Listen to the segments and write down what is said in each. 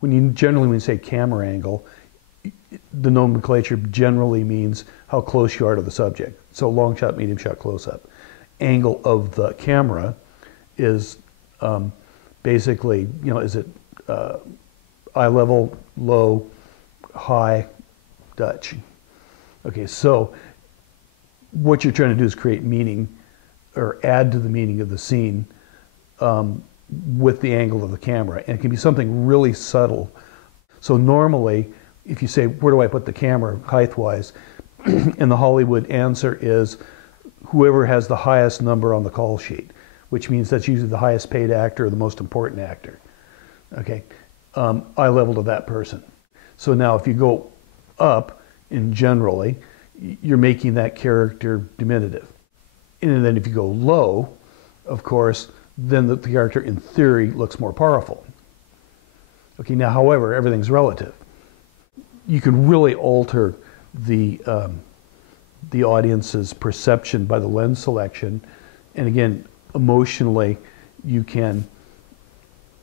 When you say camera angle, the nomenclature generally means how close you are to the subject. So long shot, medium shot, close up. Angle of the camera is basically, is it eye level, low, high, Dutch. Okay, so what you're trying to do is create meaning or add to the meaning of the scene with the angle of the camera. And it can be something really subtle. So normally, if you say, where do I put the camera height-wise? And the Hollywood answer is whoever has the highest number on the call sheet, which means that's usually the highest paid actor or the most important actor. Okay, eye level to that person. So now if you go up in generally, you're making that character diminutive. And then if you go low, of course, then the character in theory looks more powerful. Okay, now however, everything's relative. You can really alter the audience's perception by the lens selection. And again, emotionally, you can,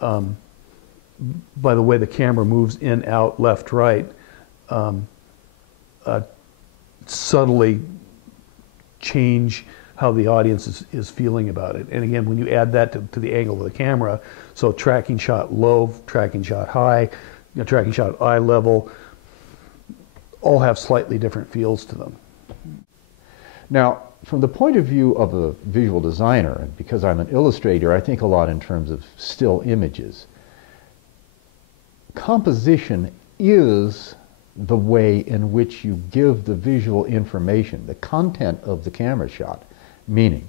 by the way the camera moves in, out, left, right, subtly change how the audience is feeling about it. And again, when you add that to the angle of the camera, so tracking shot low, tracking shot high, tracking shot eye level, all have slightly different feels to them. Now, from the point of view of a visual designer, and because I'm an illustrator, I think a lot in terms of still images. Composition is the way in which you give the visual information, the content of the camera shot, meaning.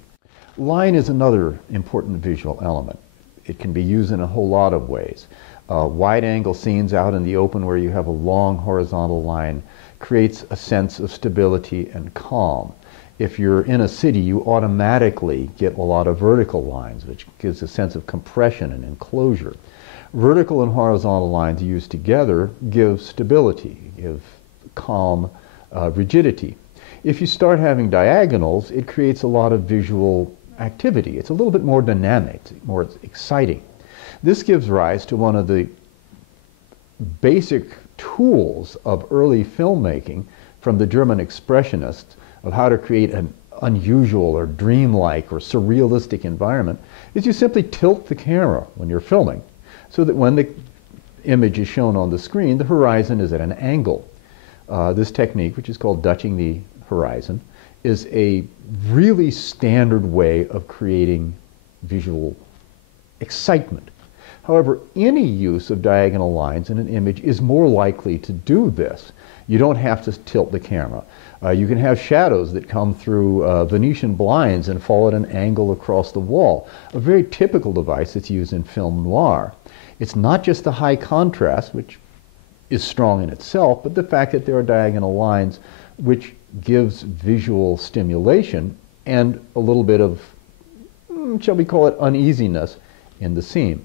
Line is another important visual element. It can be used in a whole lot of ways. Wide-angle scenes out in the open where you have a long horizontal line creates a sense of stability and calm. If you're in a city, you automatically get a lot of vertical lines, which gives a sense of compression and enclosure. Vertical and horizontal lines used together give stability, give calm rigidity. If you start having diagonals, it creates a lot of visual activity. It's a little bit more dynamic, more exciting. This gives rise to one of the basic tools of early filmmaking from the German expressionists of how to create an unusual or dreamlike or surrealistic environment, is you simply tilt the camera when you're filming so that when the image is shown on the screen, the horizon is at an angle. This technique, which is called Dutching the horizon, is a really standard way of creating visual excitement. However, any use of diagonal lines in an image is more likely to do this. You don't have to tilt the camera. You can have shadows that come through Venetian blinds and fall at an angle across the wall. A very typical device that's used in film noir. It's not just the high contrast, which is strong in itself, but the fact that there are diagonal lines which gives visual stimulation and a little bit of, shall we call it, uneasiness in the scene.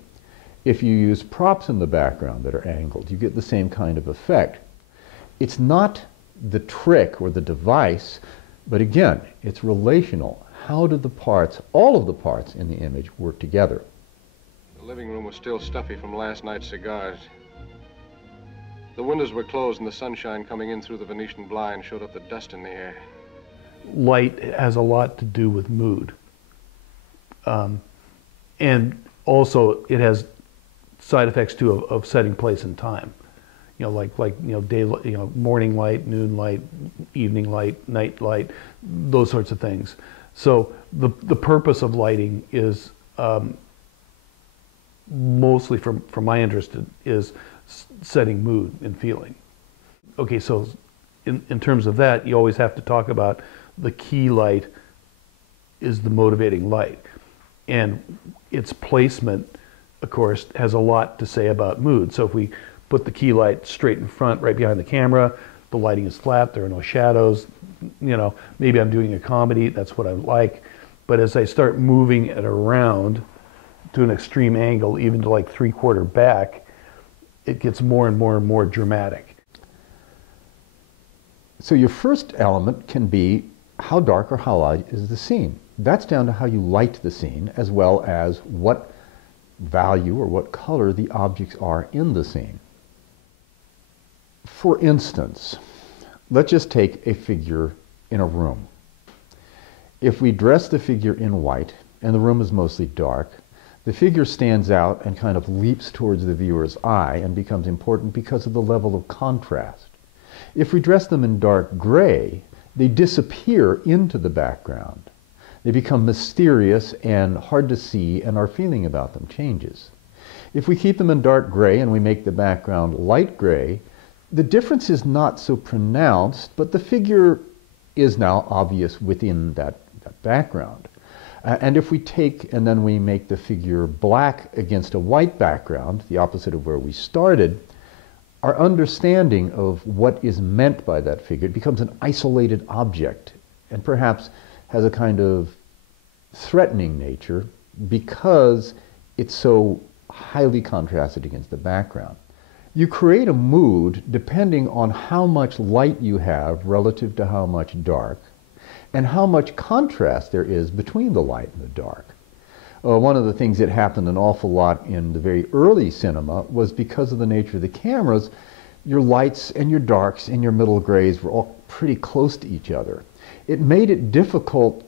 If you use props in the background that are angled, you get the same kind of effect. It's not the trick or the device, but again, it's relational. How do the parts, all of the parts in the image, work together? The living room was still stuffy from last night's cigars. The windows were closed and the sunshine coming in through the Venetian blind showed up the dust in the air. Light has a lot to do with mood. And also it has side effects too of setting place and time. Day, morning light, noon light, evening light, night light, those sorts of things. So the purpose of lighting is mostly, from my interest, is setting mood and feeling. Okay, so in terms of that, you always have to talk about the key light is the motivating light. And its placement, of course, has a lot to say about mood. So if we put the key light straight in front, right behind the camera, the lighting is flat, there are no shadows, maybe I'm doing a comedy, that's what I like. But as I start moving it around to an extreme angle, even to like 3/4 back, it gets more and more and more dramatic. So your first element can be how dark or how light is the scene. That's down to how you light the scene, as well as what value or what color the objects are in the scene. For instance, let's just take a figure in a room. If we dress the figure in white and the room is mostly dark, the figure stands out and kind of leaps towards the viewer's eye and becomes important because of the level of contrast. If we dress them in dark gray, they disappear into the background. They become mysterious and hard to see, and our feeling about them changes. If we keep them in dark gray and we make the background light gray, the difference is not so pronounced, but the figure is now obvious within that background. And if we take and then we make the figure black against a white background, the opposite of where we started, our understanding of what is meant by that figure becomes an isolated object and perhaps has a kind of threatening nature because it's so highly contrasted against the background. You create a mood depending on how much light you have relative to how much dark, and how much contrast there is between the light and the dark. One of the things that happened an awful lot in the very early cinema was because of the nature of the cameras, your lights and your darks and your middle grays were all pretty close to each other. It made it difficult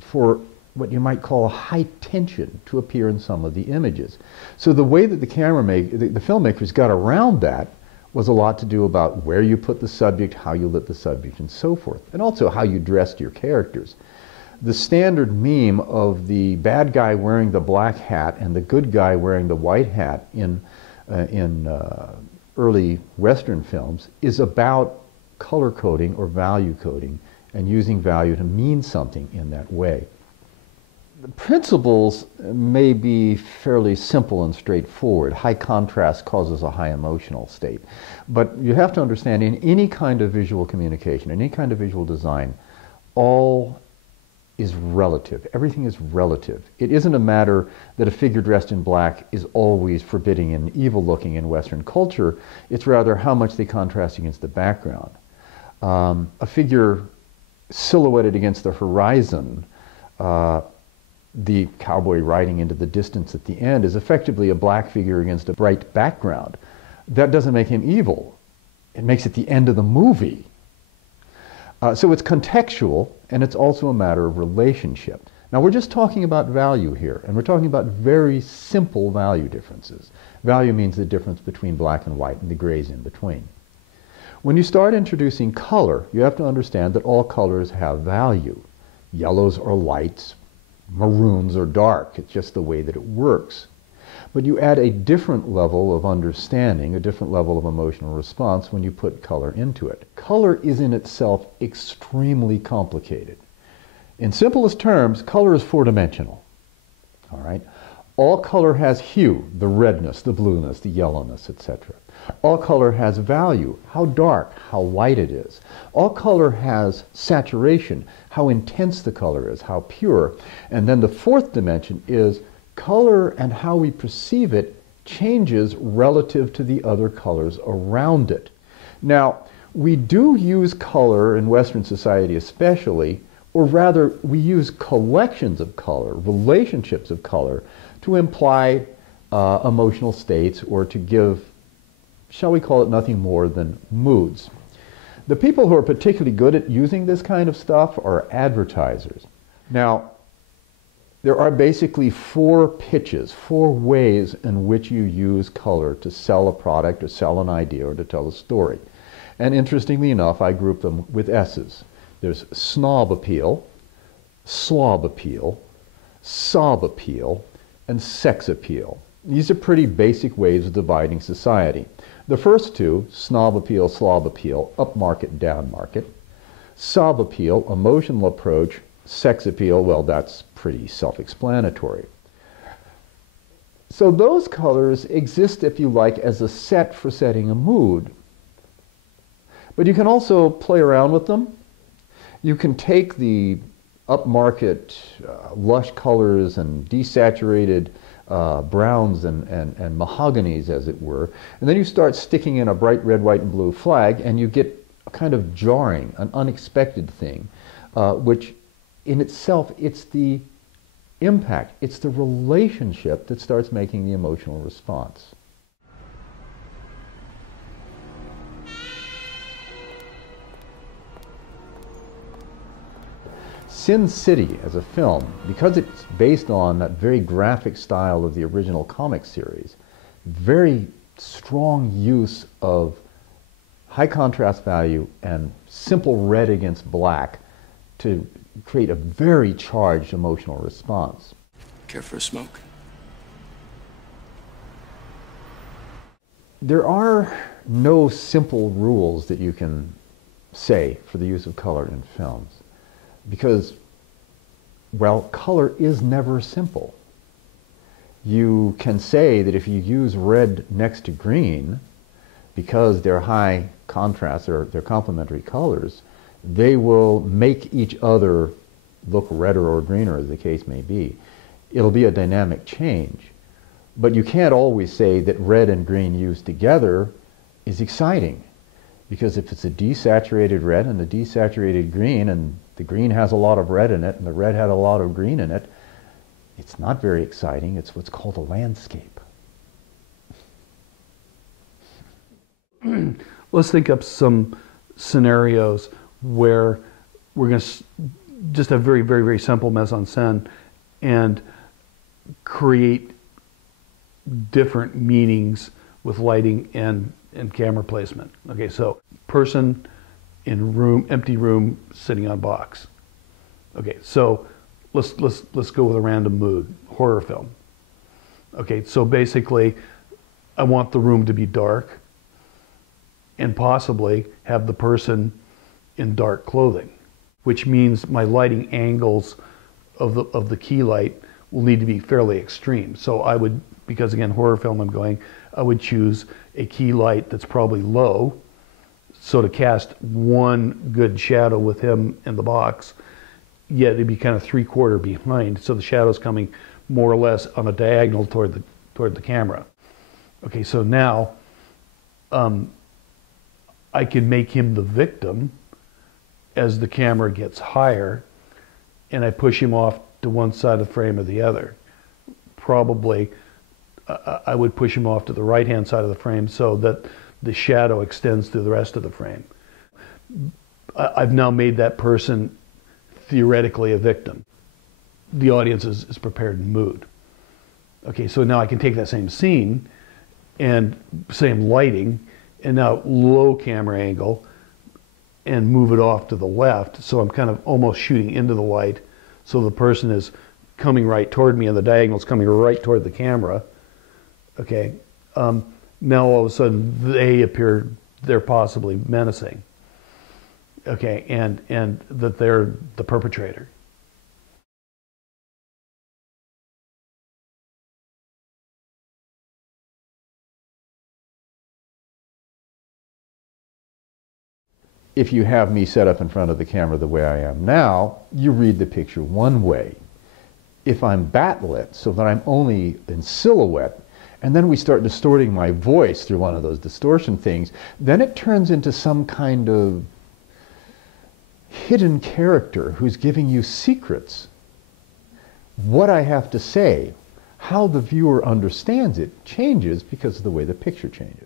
for what you might call a high tension to appear in some of the images. So the way that the filmmakers got around that was a lot to do about where you put the subject, how you lit the subject, and so forth, and also how you dressed your characters. The standard meme of the bad guy wearing the black hat and the good guy wearing the white hat in early Western films is about color coding or value coding and using value to mean something in that way. The principles may be fairly simple and straightforward. High contrast causes a high emotional state. But you have to understand, in any kind of visual communication, any kind of visual design, all is relative. Everything is relative. It isn't a matter that a figure dressed in black is always forbidding and evil looking in Western culture. It's rather how much they contrast against the background. A figure silhouetted against the horizon, the cowboy riding into the distance at the end, is effectively a black figure against a bright background. That doesn't make him evil. It makes it the end of the movie. So it's contextual, and it's also a matter of relationship. Now we're just talking about value here, and we're talking about very simple value differences. Value means the difference between black and white and the grays in between. When you start introducing color, you have to understand that all colors have value. Yellows are lights, maroons are dark. It's just the way that it works. But you add a different level of understanding, a different level of emotional response when you put color into it. Color is in itself extremely complicated. In simplest terms, color is four-dimensional. All right? All color has hue, the redness, the blueness, the yellowness, etc. All color has value, how dark, how light it is. All color has saturation, how intense the color is, how pure. And then the fourth dimension is color, and how we perceive it changes relative to the other colors around it. Now, we do use color in Western society especially, or rather we use collections of color, relationships of color, to imply emotional states or to give, shall we call it, nothing more than moods. The people who are particularly good at using this kind of stuff are advertisers. Now, there are basically four pitches, four ways in which you use color to sell a product or sell an idea or to tell a story. And interestingly enough, I group them with S's. There's snob appeal, slob appeal, sob appeal, and sex appeal. These are pretty basic ways of dividing society. The first two, snob appeal, slob appeal, upmarket, downmarket. Sob appeal, emotional approach. Sex appeal, well, that's pretty self-explanatory. So those colors exist, if you like, as a set for setting a mood. But you can also play around with them. You can take the upmarket, lush colors and desaturated browns and mahoganies, as it were, and then you start sticking in a bright red, white, and blue flag, and you get a kind of jarring, an unexpected thing, which in itself, it's the impact. It's the relationship that starts making the emotional response. Sin City as a film, because it's based on that very graphic style of the original comic series, very strong use of high contrast value and simple red against black to create a very charged emotional response. Care for a smoke? There are no simple rules that you can say for the use of color in films. Because, well, color is never simple. You can say that if you use red next to green, because they're high contrast, they're complementary colors, they will make each other look redder or greener, as the case may be. It'll be a dynamic change. But you can't always say that red and green used together is exciting. Because if it's a desaturated red and a desaturated green, and the green has a lot of red in it, and the red had a lot of green in it, it's not very exciting. It's what's called a landscape. Let's think up some scenarios where we're going to just have very, very, very simple mise-en-scène and create different meanings with lighting and camera placement. Okay, so person in room, empty room, sitting on box. Okay, so let's go with a random mood, horror film. Okay, so basically, I want the room to be dark and possibly have the person in dark clothing, which means my lighting angles of the key light will need to be fairly extreme. So I would, because again, horror film I would choose a key light that's probably low, so to cast one good shadow with him in the box, yet it'd be kind of 3/4 behind, so the shadow's coming more or less on a diagonal toward the camera. Okay, so now I can make him the victim as the camera gets higher, and I push him off to one side of the frame or the other. Probably I would push him off to the right-hand side of the frame so that the shadow extends to the rest of the frame. I've now made that person theoretically a victim. The audience is prepared in mood. Okay, so now I can take that same scene and same lighting and now low camera angle and move it off to the left, so I'm kind of almost shooting into the light, so the person is coming right toward me and the diagonal is coming right toward the camera. Okay, now all of a sudden they're possibly menacing. Okay, and that they're the perpetrator. If you have me set up in front of the camera the way I am now, you read the picture one way. If I'm backlit, so that I'm only in silhouette, and then we start distorting my voice through one of those distortion things, then it turns into some kind of hidden character who's giving you secrets. What I have to say, how the viewer understands it, changes because of the way the picture changes.